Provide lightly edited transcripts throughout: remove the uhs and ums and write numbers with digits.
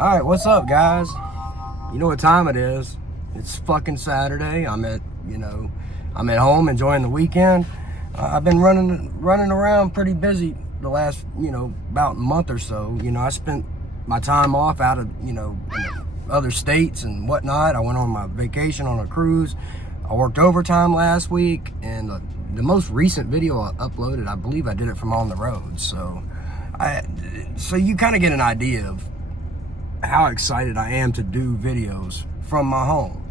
All right, what's up, guys? You know what time it is. It's fucking Saturday. I'm at home enjoying the weekend. I've been running around pretty busy the last, about a month or so. I spent my time off out of, other states and whatnot. I went on my vacation on a cruise. I worked overtime last week, and the most recent video I uploaded, I believe I did it from on the road. So you kind of get an idea of how excited I am to do videos from my home.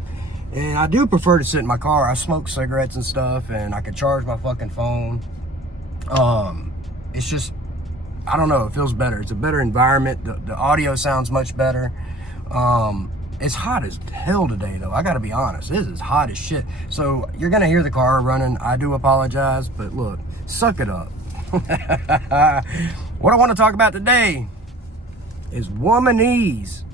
And I do prefer to sit in my car. I smoke cigarettes and stuff, and I can charge my fucking phone. It's just, I don't know, it feels better. It's a better environment. The audio sounds much better. It's hot as hell today, though. I gotta be honest, this is hot as shit. So you're gonna hear the car running. I do apologize, but look, suck it up. What I want to talk about today is Womanese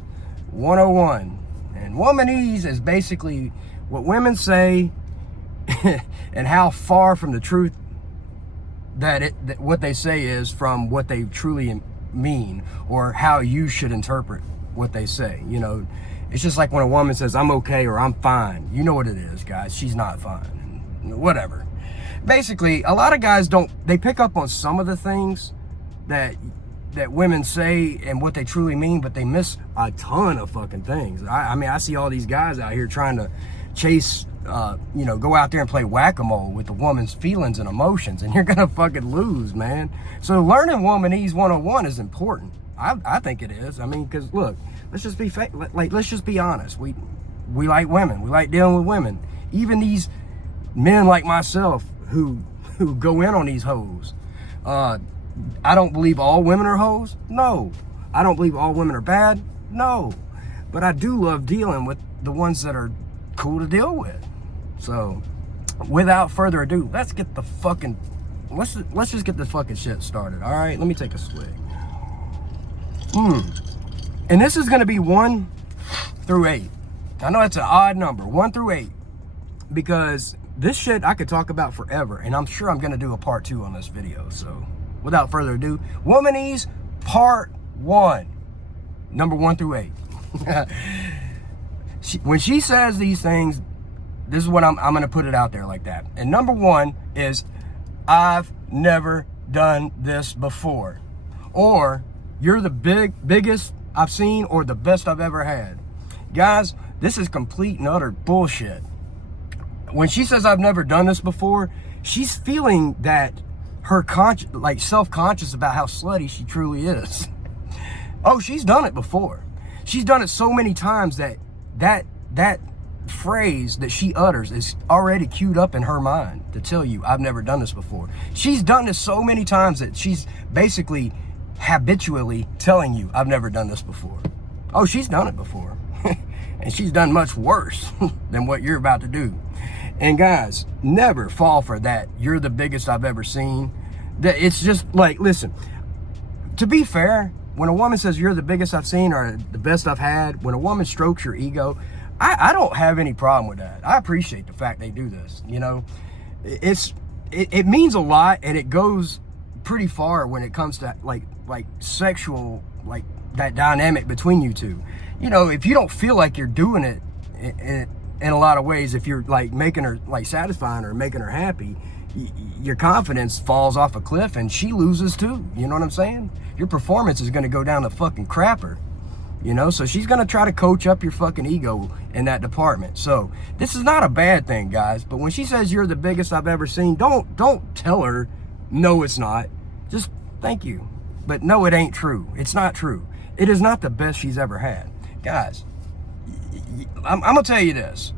101. And Womanese is basically what women say and how far from the truth that what they say is from what they truly mean, or how you should interpret what they say. It's just like when a woman says, I'm okay or I'm fine. You know what it is, guys. She's not fine. Whatever. Basically, a lot of guys they pick up on some of the things that women say and what they truly mean, but they miss a ton of fucking things. I see all these guys out here trying to chase, go out there and play whack-a-mole with the woman's feelings and emotions, and you're gonna fucking lose, man. So learning Womanese 101 is important. I think it is. Because look, let's just be honest. We like women. We like dealing with women. Even these men like myself who go in on these hoes. I don't believe all women are hoes. No. I don't believe all women are bad. No. But I do love dealing with the ones that are cool to deal with. So, without further ado, let's just get the fucking shit started. All right, let me take a swig. And this is gonna be 1 through 8. I know it's an odd number, 1 through 8, because this shit I could talk about forever, and I'm sure I'm gonna do a part 2 on this video. So, without further ado, Womanese part 1, number 1 through 8. When she says these things, this is what I'm gonna put it out there like that. And number 1 is, I've never done this before, or you're the biggest I've seen, or the best I've ever had. Guys, this is complete and utter bullshit. When she says I've never done this before, she's feeling that her self-conscious about how slutty she truly is. Oh, she's done it before. She's done it so many times that phrase that she utters is already queued up in her mind to tell you, I've never done this before. She's done this so many times that she's basically habitually telling you, I've never done this before. Oh, she's done it before. And she's done much worse than what you're about to do. And guys, never fall for that. You're the biggest I've ever seen. That it's just like, listen, to be fair, when a woman says you're the biggest I've seen or the best I've had, when a woman strokes your ego, I don't have any problem with that. I appreciate the fact they do this. It means a lot, and it goes pretty far when it comes to like sexual, like that dynamic between you two. If you don't feel like you're doing it in a lot of ways, if you're like making her, like satisfying her, making her happy, your confidence falls off a cliff, and she loses too. You know what I'm saying? Your performance is going to go down the fucking crapper. So she's going to try to coach up your fucking ego in that department. So this is not a bad thing, guys. But when she says you're the biggest I've ever seen, don't tell her, no, it's not. Just thank you. But no, it ain't true. It's not true. It is not the best she's ever had. Guys, I'm going to tell you this.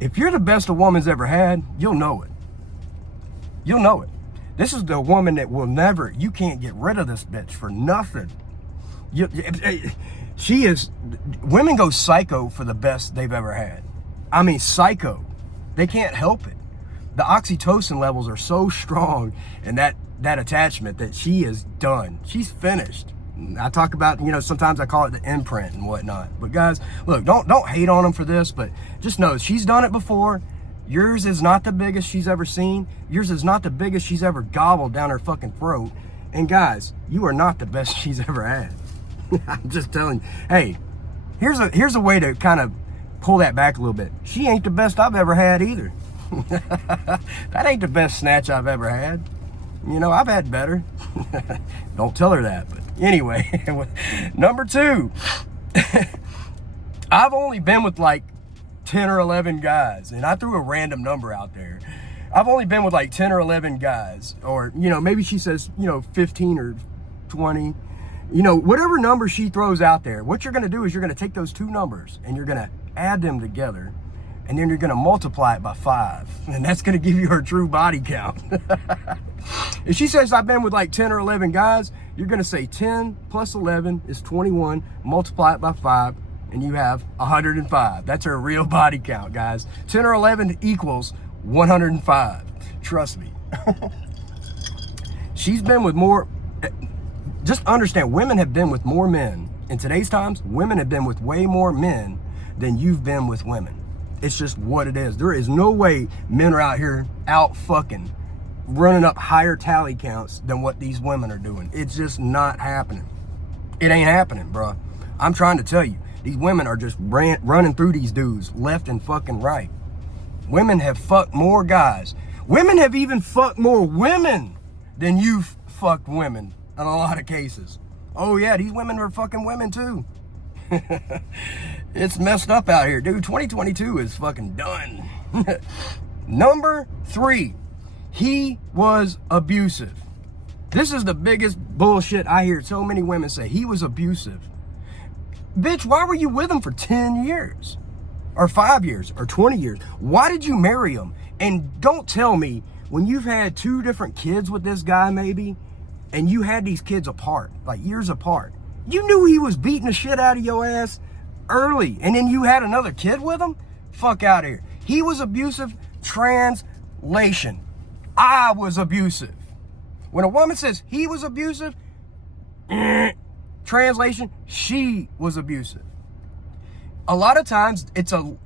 If you're the best a woman's ever had, you'll know it. You'll know it. This is the woman that will never, you can't get rid of this bitch for nothing. Women go psycho for the best they've ever had. Psycho. They can't help it. The oxytocin levels are so strong in that attachment that she is done. She's finished. I talk about, sometimes I call it the imprint and whatnot. But guys, look, don't hate on them for this, but just know she's done it before. Yours is not the biggest she's ever seen. Yours is not the biggest she's ever gobbled down her fucking throat. And guys, you are not the best she's ever had. I'm just telling you. Hey, here's a way to kind of pull that back a little bit. She ain't the best I've ever had either. That ain't the best snatch I've ever had. You know, I've had better. Don't tell her that. But anyway, number 2, I've only been with like 10 or 11 guys, and I threw a random number out there. I've only been with like 10 or 11 guys, or, you know, maybe she says, you know, 15 or 20, you know, whatever number she throws out there. What you're going to do is you're going to take those 2 numbers and you're going to add them together, and then you're going to multiply it by 5, and that's going to give you her true body count. If she says I've been with like 10 or 11 guys, you're going to say 10 plus 11 is 21, multiply it by 5, and you have 105. That's her real body count, guys. 10 or 11 equals 105. Trust me. She's been with more. Just understand, women have been with more men. In today's times, women have been with way more men than you've been with women. It's just what it is. There is no way men are out here out fucking running up higher tally counts than what these women are doing. It's just not happening. It ain't happening, bro. I'm trying to tell you, these women are just running through these dudes left and fucking right. Women have fucked more guys. Women have even fucked more women than you've fucked women in a lot of cases. Oh yeah, these women are fucking women too. It's messed up out here, dude. 2022 is fucking done. Number 3, he was abusive. This is the biggest bullshit I hear so many women say. He was abusive. Bitch, why were you with him for 10 years? Or 5 years? Or 20 years? Why did you marry him? And don't tell me, when you've had 2 different kids with this guy maybe, and you had these kids apart, like years apart, you knew he was beating the shit out of your ass early, and then you had another kid with him? Fuck out of here. He was abusive. Translation: I was abusive. When a woman says he was abusive, translation, she was abusive. A lot of times it's a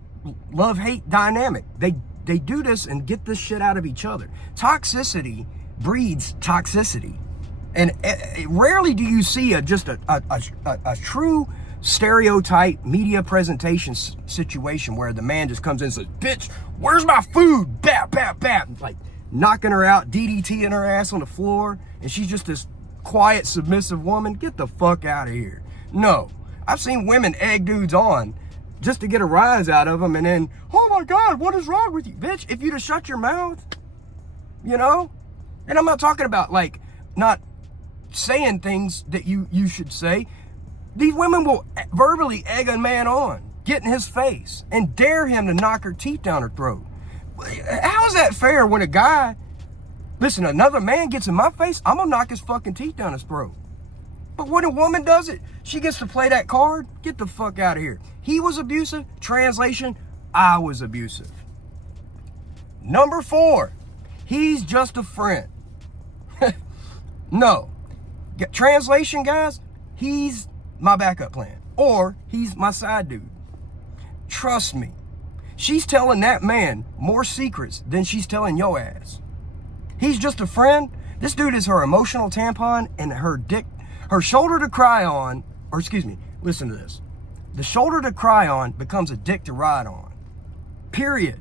love-hate dynamic. They do this and get this shit out of each other. Toxicity breeds toxicity. And rarely do you see a true stereotype media presentation situation where the man just comes in and says, bitch, where's my food? Bap, bap, bap. Like knocking her out, DDTing her ass on the floor, and she's just this quiet, submissive woman. Get the fuck out of here. No. I've seen women egg dudes on just to get a rise out of them, and then, oh my God, what is wrong with you? Bitch, if you'd have shut your mouth, you know? And I'm not talking about like not saying things that you should say. These women will verbally egg a man on, get in his face, and dare him to knock her teeth down her throat. How is that fair when a guy, listen, another man gets in my face, I'm gonna knock his fucking teeth down his throat. But when a woman does it, she gets to play that card? Get the fuck out of here. He was abusive. Translation, I was abusive. Number 4, he's just a friend. No. Translation, guys, he's my backup plan, or he's my side dude. Trust me, she's telling that man more secrets than she's telling your ass. He's just a friend. This dude is her emotional tampon and her dick, her shoulder to cry on, or excuse me, listen to this. The shoulder to cry on becomes a dick to ride on. Period.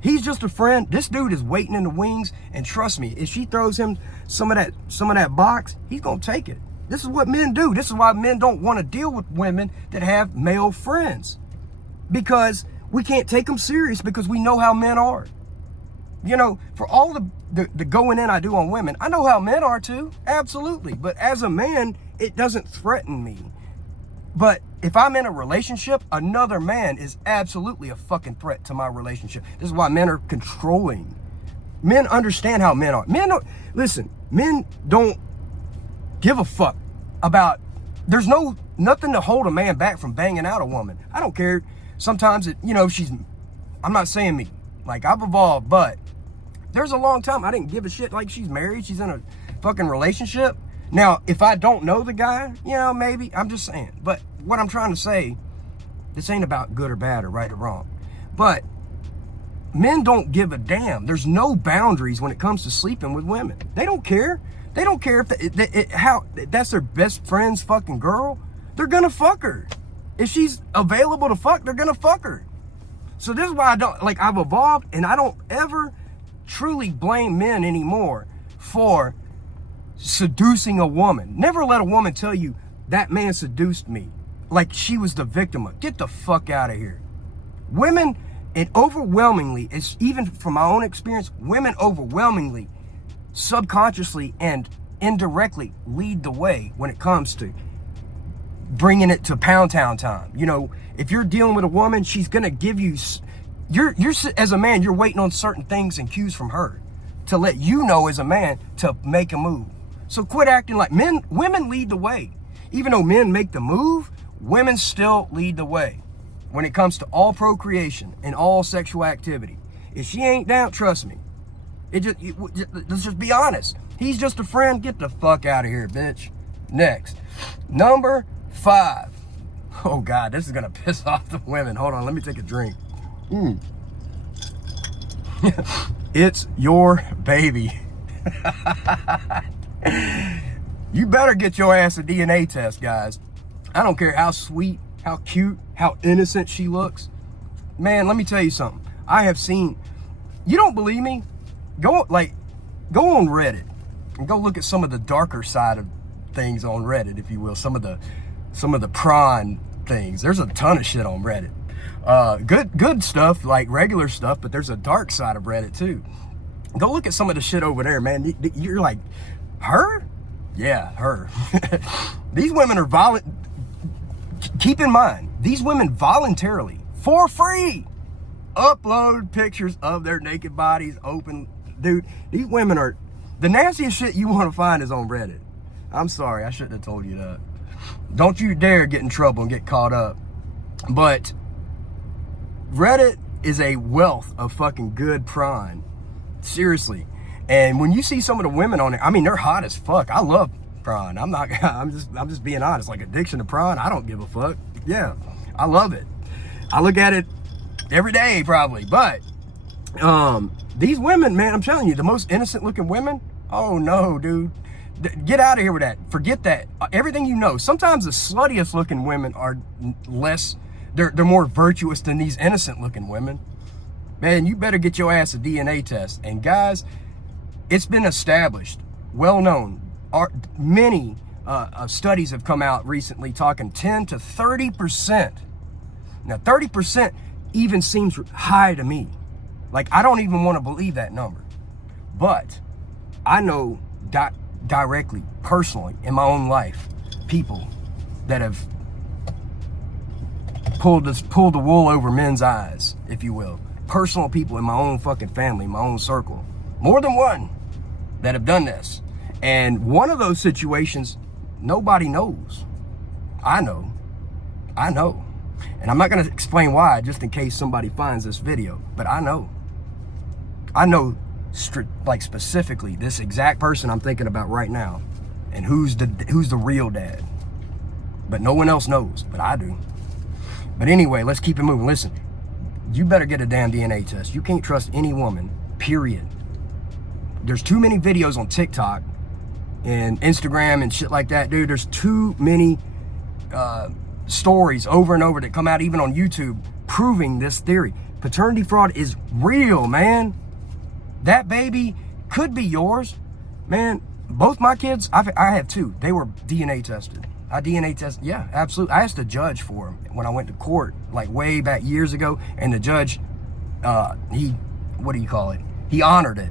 He's just a friend. This dude is waiting in the wings, and trust me, if she throws him some of that box, he's gonna take it. This is what men do. This is why men don't want to deal with women that have male friends, because we can't take them serious, because we know how men are. You know, for all the going in I do on women, I know how men are too, absolutely. But as a man, it doesn't threaten me. But if I'm in a relationship, another man is absolutely a fucking threat to my relationship. This is why men are controlling. Men understand how men are. Men don't give a fuck about, there's nothing to hold a man back from banging out a woman. I don't care. Sometimes I'm not saying me, like I've evolved, but there's a long time I didn't give a shit. Like, she's married, she's in a fucking relationship. Now, if I don't know the guy, maybe, I'm just saying. But what I'm trying to say, this ain't about good or bad or right or wrong. But men don't give a damn. There's no boundaries when it comes to sleeping with women. They don't care. They don't care if how that's their best friend's fucking girl. they're gonna fuck her. If she's available to fuck, they're gonna fuck her. So this is why I don't, like, I've evolved, and I don't ever truly blame men anymore for seducing a woman. Never let a woman tell you that man seduced me, like she was the victim of. Get the fuck out of here. Women, and overwhelmingly, it's even from my own experience, women overwhelmingly, subconsciously and indirectly lead the way when it comes to bringing it to pound town time. You know, if you're dealing with a woman, she's gonna give you, you're as a man, you're waiting on certain things and cues from her to let you know as a man to make a move. So quit acting like men. Women lead the way. Even though men make the move, women still lead the way when it comes to all procreation and all sexual activity. If she ain't down, trust me. Let's just be honest. He's just a friend. Get the fuck out of here, bitch. Next, number 5. Oh God, this is gonna piss off the women. Hold on, let me take a drink. It's your baby. You better get your ass a DNA test, guys. I don't care how sweet, how cute, how innocent she looks. Man, let me tell you something. I have seen, you don't believe me? Go on Reddit and go look at some of the darker side of things on Reddit, if you will. Some of the prawn things. There's a ton of shit on Reddit. Good stuff, like regular stuff, but there's a dark side of Reddit too. Go look at some of the shit over there, man. You're like, her? Yeah, her. These women are keep in mind, these women voluntarily, for free, upload pictures of their naked bodies open. Dude, these women are, the nastiest shit you want to find is on Reddit. I'm sorry, I shouldn't have told you that. Don't you dare get in trouble and get caught up. But Reddit is a wealth of fucking good prawn. Seriously. And when you see some of the women on it, I mean, they're hot as fuck. I love prawn. I'm just being honest. Like, addiction to prawn, I don't give a fuck. Yeah, I love it. I look at it every day probably. But these women, man, I'm telling you, the most innocent looking women, oh no, dude. Get out of here with that. Forget that. Everything you know. Sometimes the sluttiest looking women are less, they're more virtuous than these innocent looking women. Man, you better get your ass a DNA test. And guys, it's been established, well known. Many studies have come out recently talking 10 to 30%. Now, 30% even seems high to me. Like, I don't even want to believe that number. But I know directly, personally, in my own life, people that have pulled the wool over men's eyes, if you will. Personal people in my own fucking family, my own circle. More than one that have done this. And one of those situations, nobody knows. I know. And I'm not going to explain why, just in case somebody finds this video, but I know. Like, specifically this exact person I'm thinking about right now, and who's the real dad. But no one else knows, but I do. But anyway, let's keep it moving. Listen, you better get a damn DNA test. You can't trust any woman, period. There's too many videos on TikTok and Instagram and shit like that, dude. There's too many stories over and over that come out, even on YouTube, proving this theory. Paternity fraud is real, man. That baby could be yours. Man, both my kids, I have 2. They were DNA tested. I DNA tested, yeah, absolutely. I asked a judge for them when I went to court, like way back years ago, and the judge, he honored it.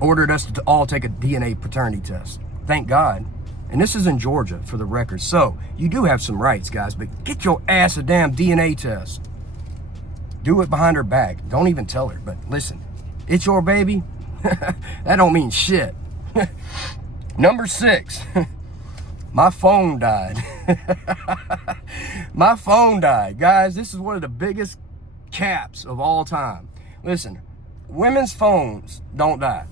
Ordered us to all take a DNA paternity test. Thank God. And this is in Georgia, for the record. So, you do have some rights, guys, but get your ass a damn DNA test. Do it behind her back. Don't even tell her, but listen. It's your baby. That don't mean shit. Number 6. My phone died. My phone died. Guys, this is one of the biggest caps of all time. Listen, women's phones don't die.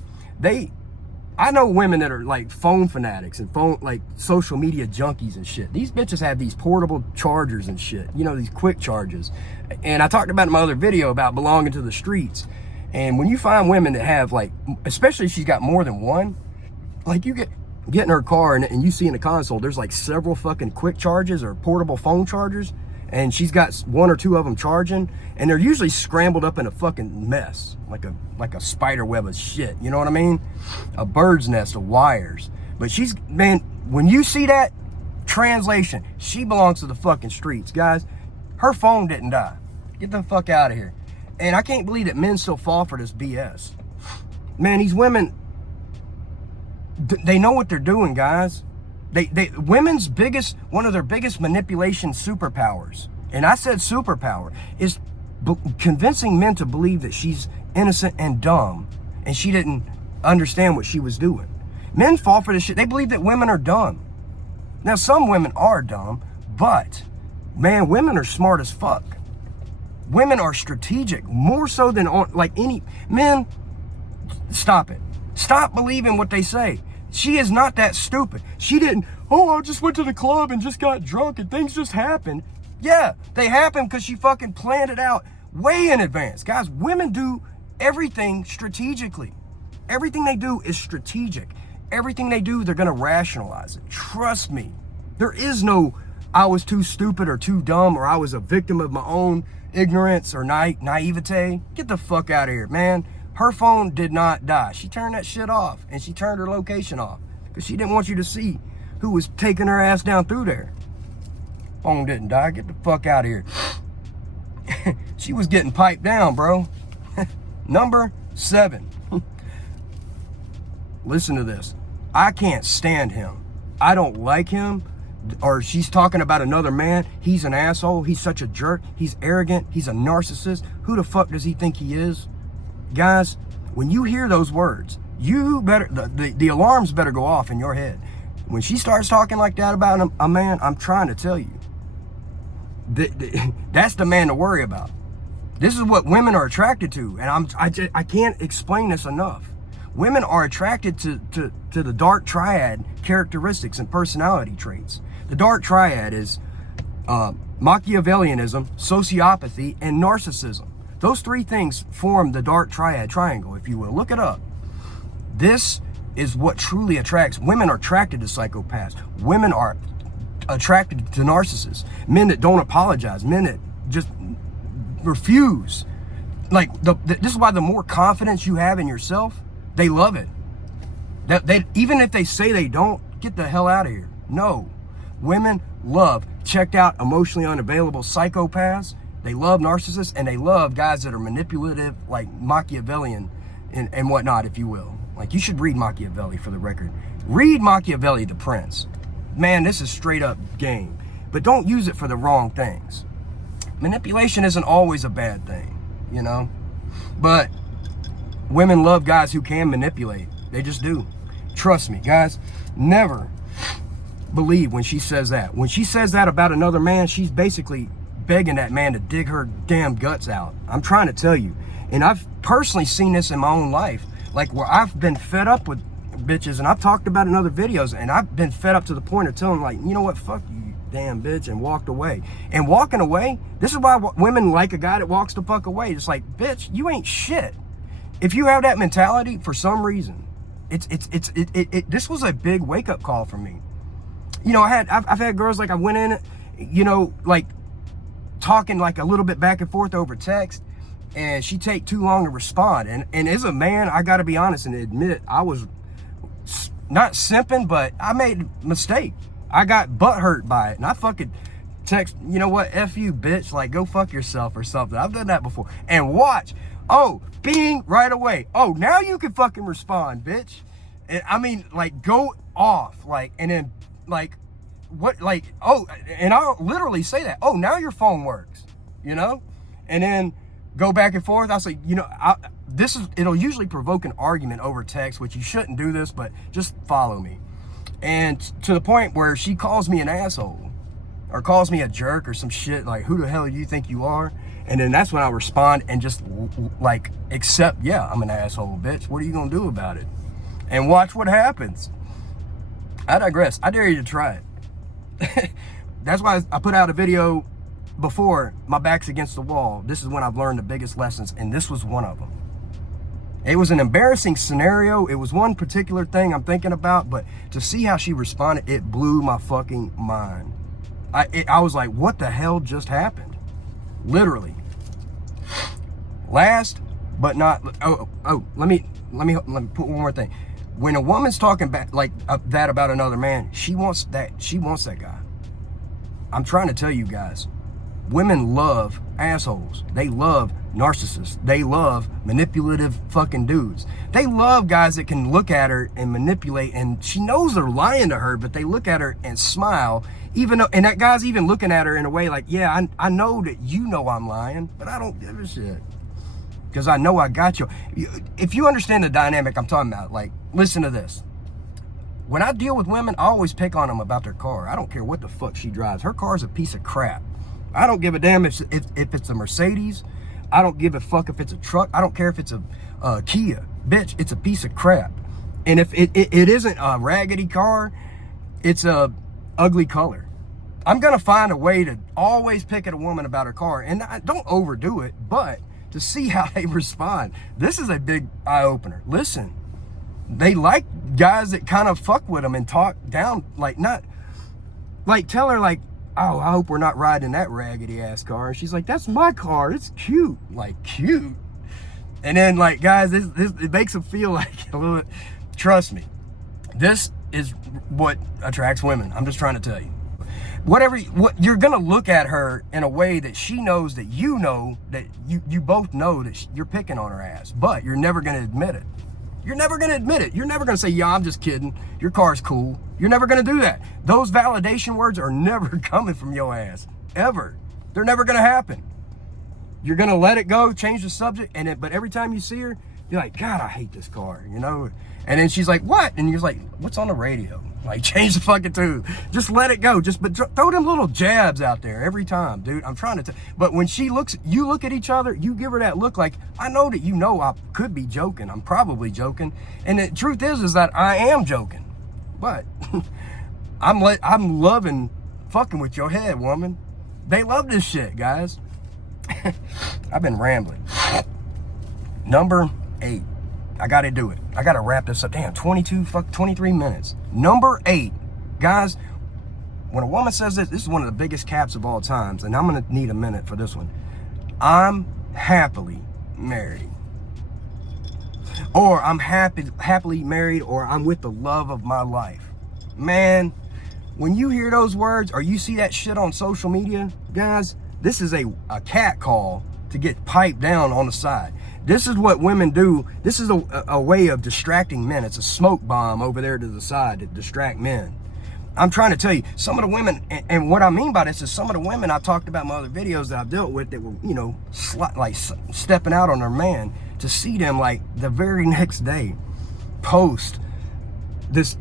I know women that are like phone fanatics and like social media junkies and shit. These bitches have these portable chargers and shit. You know, these quick charges. And I talked about in my other video about belonging to the streets. And when you find women that have, like, especially if she's got more than one, like, you get get in her car and you see in the console, there's like several fucking quick charges or portable phone chargers. And she's got one or two of them charging, and they're usually scrambled up in a fucking mess, like a spider web of shit. You know what I mean? A bird's nest of wires. But she's, man, when you see that translation, she belongs to the fucking streets, guys. Her phone didn't die. Get the fuck out of here. And I can't believe that men still fall for this BS. Man, these women, they know what they're doing, guys. Women's one of their biggest manipulation superpowers, and I said superpower, is convincing men to believe that she's innocent and dumb, and she didn't understand what she was doing. Men fall for this shit. They believe that women are dumb. Now, some women are dumb, but, man, women are smart as fuck. Women are strategic, more so than like any men. Stop it. Stop believing what they say. She is not that stupid. She didn't, oh, I just went to the club and just got drunk and things just happened. Yeah, they happened because she fucking planned it out way in advance. Guys, women do everything strategically. Everything they do is strategic. Everything they do, they're going to rationalize it. Trust me. There is no, I was too stupid or too dumb, or I was a victim of my own ignorance or naivete. Get the fuck out of here, man. Her phone did not die. She turned that shit off, and she turned her location off because she didn't want you to see who was taking her ass down through there. Phone didn't die. Get the fuck out of here. She was getting piped down, bro. Number 7. Listen to this. I can't stand him. I don't like him. Or she's talking about another man. He's an asshole. He's such a jerk. He's arrogant. He's a narcissist. Who the fuck does he think he is? Guys, when you hear those words, you better, the alarms better go off in your head. When she starts talking like that about a man, I'm trying to tell you, that's the man to worry about. This is what women are attracted to, and I can't explain this enough. Women are attracted to the dark triad characteristics and personality traits. The dark triad is Machiavellianism, sociopathy, and narcissism. Those 3 things form the dark triad triangle, if you will. Look it up. This is what truly attracts. Women are attracted to psychopaths. Women are attracted to narcissists. Men that don't apologize. Men that just refuse. Like, this is why the more confidence you have in yourself, they love it. Even if they say they don't, get the hell out of here. No. Women love checked out, emotionally unavailable psychopaths. They love narcissists, and they love guys that are manipulative, like Machiavellian and whatnot, if you will. Like, you should read Machiavelli, for the record. Read Machiavelli, The Prince. Man, this is straight up game. But don't use it for the wrong things. Manipulation isn't always a bad thing, you know? But women love guys who can manipulate. They just do. Trust me, guys. Never believe when she says that. When she says that about another man, she's basically begging that man to dig her damn guts out. I'm trying to tell you. And I've personally seen this in my own life. Like, where I've been fed up with bitches, and I've talked about it in other videos, and I've been fed up to the point of telling, like, you know what, fuck you, damn bitch, and walked away. And walking away, this is why women like a guy that walks the fuck away. It's like, bitch, you ain't shit. If you have that mentality, for some reason, this was a big wake-up call for me. You know, I've had girls, like, I went in, you know, like, talking like a little bit back and forth over text, and she take too long to respond. And as a man, I got to be honest and admit, I was not simping, but I made a mistake. I got butthurt by it, and I fucking text, you know what, F you, bitch, like, go fuck yourself or something. I've done that before. And watch, oh, bing, right away. Oh, now you can fucking respond, bitch. And I mean, like, go off, like, and then, like, what, like, oh, and I'll literally say that, oh, now your phone works, you know? And then go back and forth. I'll say, you know, it'll usually provoke an argument over text, which you shouldn't do this, but just follow me. And to the point where she calls me an asshole or calls me a jerk or some shit, like, who the hell do you think you are? And then that's when I'll respond and just, like, accept, yeah, I'm an asshole, bitch. What are you gonna do about it? And watch what happens. I digress. I dare you to try it. That's why I put out a video before, my back's against the wall. This is when I've learned the biggest lessons, and this was one of them. It was an embarrassing scenario. It was one particular thing I'm thinking about, but to see how she responded, it blew my fucking mind. I was like, what the hell just happened? Literally. Last but not, let me put one more thing. When a woman's talking back like that about another man, she wants that guy. I'm trying to tell you guys, women love assholes. They love narcissists. They love manipulative fucking dudes. They love guys that can look at her and manipulate, and she knows they're lying to her, but they look at her and smile, even though, and that guy's even looking at her in a way like, yeah, I know that you know I'm lying, but I don't give a shit, because I know I got you. If you understand the dynamic I'm talking about, like, listen to this. When I deal with women, I always pick on them about their car. I don't care what the fuck she drives. Her car's a piece of crap. I don't give a damn if it's a Mercedes. I don't give a fuck if it's a truck. I don't care if it's a Kia. Bitch, it's a piece of crap. And if it isn't a raggedy car, it's a ugly color. I'm gonna find a way to always pick at a woman about her car. And I don't overdo it, but to see how they respond. This is a big eye-opener. Listen. They like guys that kind of fuck with them and talk down, like, not, like, tell her, like, oh, I hope we're not riding that raggedy ass car. And she's like, that's my car, it's cute. Like, cute. And then, like, guys, this it makes them feel like a little, trust me, this is what attracts women. I'm just trying to tell you. What you're gonna look at her in a way that she knows that you know that you both know that you're picking on her ass, but you're never gonna admit it. You're never going to admit it. You're never going to say, yeah, I'm just kidding. Your car's cool. You're never going to do that. Those validation words are never coming from your ass. Ever. They're never going to happen. You're going to let it go, change the subject, but every time you see her, you're like, God, I hate this car, you know? And then she's like, what? And you're like, what's on the radio? Like, change the fucking tune. Just let it go. But throw them little jabs out there every time, dude. I'm trying to but when you look at each other, you give her that look like, I know that you know I could be joking. I'm probably joking. And the truth is that I am joking. But I'm loving fucking with your head, woman. They love this shit, guys. I've been rambling. Number 8. I gotta do it. I gotta wrap this up. Damn, 23 minutes. Number 8. Guys, when a woman says this is one of the biggest caps of all times, and I'm gonna need a minute for this one. I'm happily married. Or I'm happily married, or I'm with the love of my life. Man, when you hear those words, or you see that shit on social media, guys, this is a cat call to get piped down on the side. This is what women do. This is a way of distracting men. It's a smoke bomb over there to the side to distract men. I'm trying to tell you, some of the women, and what I mean by this is some of the women I talked about in my other videos that I've dealt with that were, you know, like stepping out on their man, to see them like the very next day post this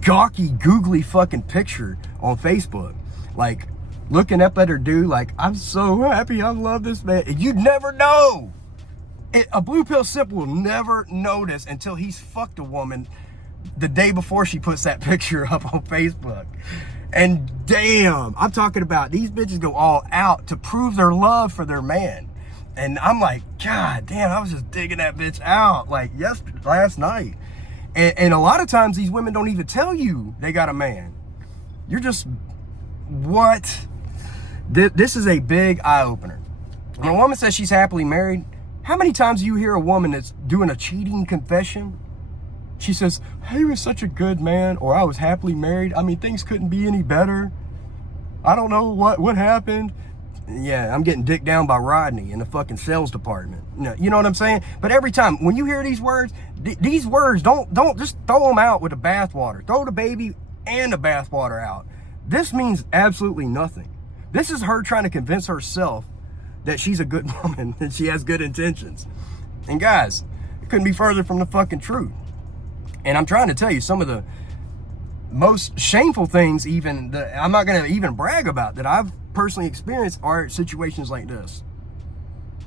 gawky, googly fucking picture on Facebook, like looking up at her dude like, I'm so happy, I love this man. And you'd never know. A blue pill simp will never notice until he's fucked a woman the day before she puts that picture up on Facebook. And damn, I'm talking about these bitches go all out to prove their love for their man. And I'm like, God damn, I was just digging that bitch out like last night. And a lot of times these women don't even tell you they got a man. You're just, what? This is a big eye-opener. When a woman says she's happily married, how many times do you hear a woman that's doing a cheating confession? She says, he was such a good man, or I was happily married. I mean, things couldn't be any better. I don't know what happened. Yeah, I'm getting dicked down by Rodney in the fucking sales department. You know what I'm saying? But every time, when you hear these words, don't just throw them out with the bathwater. Throw the baby and the bathwater out. This means absolutely nothing. This is her trying to convince herself that she's a good woman and she has good intentions. And guys, it couldn't be further from the fucking truth. And I'm trying to tell you, some of the most shameful things even that I'm not going to even brag about that I've personally experienced are situations like this.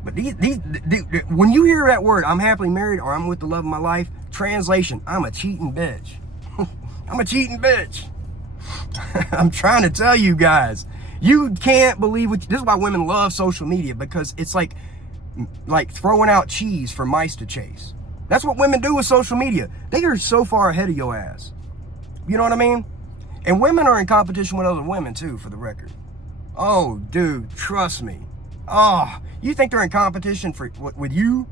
But these when you hear that word, I'm happily married or I'm with the love of my life, translation, I'm a cheating bitch. I'm a cheating bitch. I'm trying to tell you guys, you can't believe this is why women love social media, because it's like throwing out cheese for mice to chase. That's what women do with social media. They are so far ahead of your ass. You know what I mean? And women are in competition with other women too, for the record. Oh, dude, trust me. Oh, you think they're in competition with you?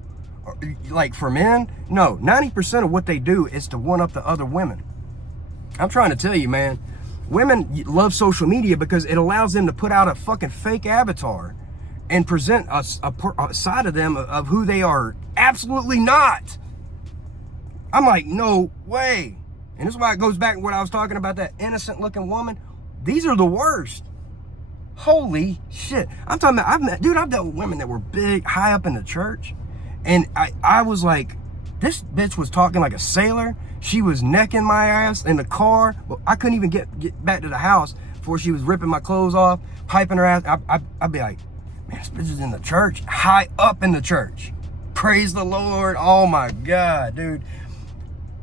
Or, like for men? No, 90% of what they do is to one up the other women. I'm trying to tell you, man. Women love social media because it allows them to put out a fucking fake avatar and present a side of them of who they are absolutely not. I'm like, no way. And this is why it goes back to what I was talking about, that innocent looking woman. These are the worst. Holy shit. I'm talking about, I've dealt with women that were big, high up in the church. And I was like, this bitch was talking like a sailor. She was necking my ass in the car. Well, I couldn't even get back to the house before she was ripping my clothes off, piping her ass. I'd be like, man, this bitch is in the church, high up in the church. Praise the Lord. Oh my God, dude.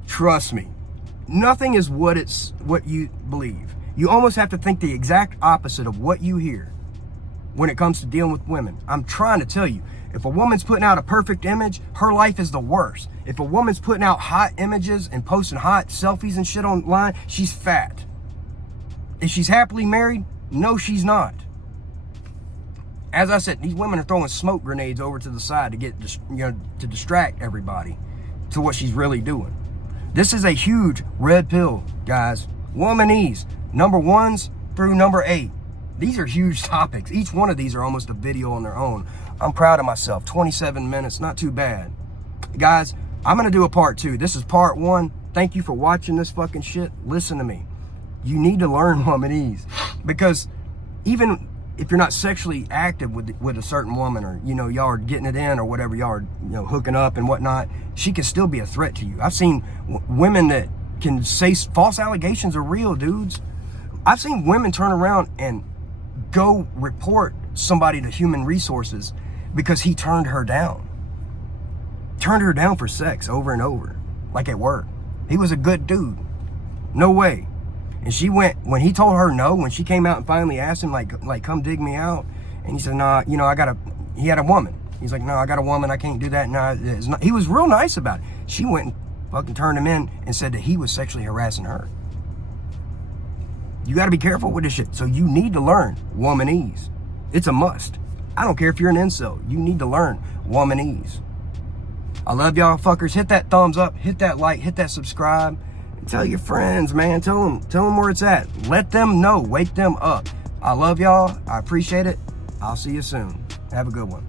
Trust me. Nothing is what you believe. You almost have to think the exact opposite of what you hear when it comes to dealing with women. I'm trying to tell you, if a woman's putting out a perfect image, her life is the worst. If a woman's putting out hot images and posting hot selfies and shit online, she's fat. If she's happily married, no, she's not. As I said, these women are throwing smoke grenades over to the side to distract everybody to what she's really doing. This is a huge red pill, guys. Womanese, number 1s through number 8. These are huge topics. Each one of these are almost a video on their own. I'm proud of myself. 27 minutes, not too bad. Guys, I'm gonna do a part 2. This is part 1. Thank you for watching this fucking shit. Listen to me. You need to learn womanese, because even if you're not sexually active with a certain woman, or y'all are getting it in or whatever, y'all are hooking up and whatnot, she can still be a threat to you. I've seen women that can say false allegations are real, dudes. I've seen women turn around and go report somebody to human resources because he turned her down for sex over and over, like at work. He was a good dude. No way. And she went, when he told her no, when she came out and finally asked him, like come dig me out, and he said, nah, he had a woman. He's like, no, I got a woman, I can't do that. No, it's not. He was real nice about it. She went and fucking turned him in and said that he was sexually harassing her. You got to be careful with this shit. So you need to learn womanese. It's a must. I don't care if you're an incel. You need to learn womanese. I love y'all fuckers. Hit that thumbs up, hit that like, hit that subscribe. Tell your friends, man. Tell them where it's at. Let them know. Wake them up. I love y'all. I appreciate it. I'll see you soon. Have a good one.